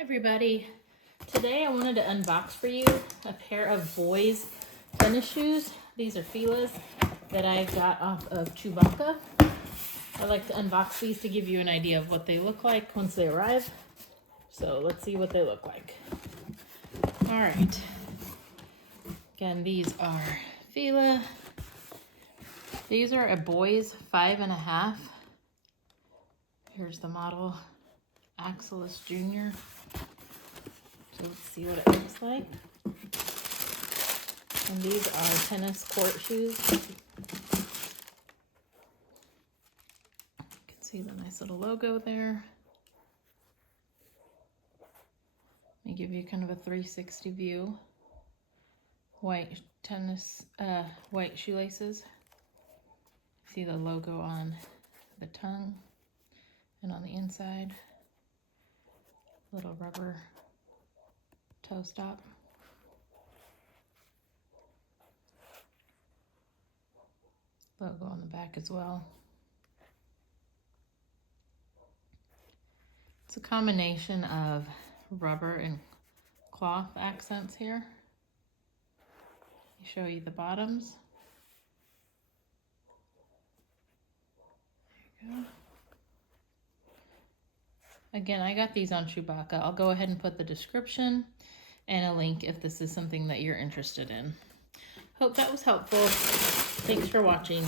Hi everybody. Today I wanted to unbox for you a pair of boys tennis shoes. These are Fila's that I got off of Chewbacca. I like to unbox these to give you an idea of what they look like once they arrive. So let's see what they look like. All right. Again, these are Fila. These are a boys 5.5. Here's the model, Axelis Jr. So let's see what it looks like. And these are tennis court shoes. You can see the nice little logo there. Let me give you kind of a 360 view. White tennis, white shoelaces. See the logo on the tongue and on the inside. Little rubber toe stop. Logo on the back as well. It's a combination of rubber and cloth accents here. Show you the bottoms. There you go. Again, I got these on Chewbacca. I'll go ahead and put the description and a link if this is something that you're interested in. Hope that was helpful. Thanks for watching.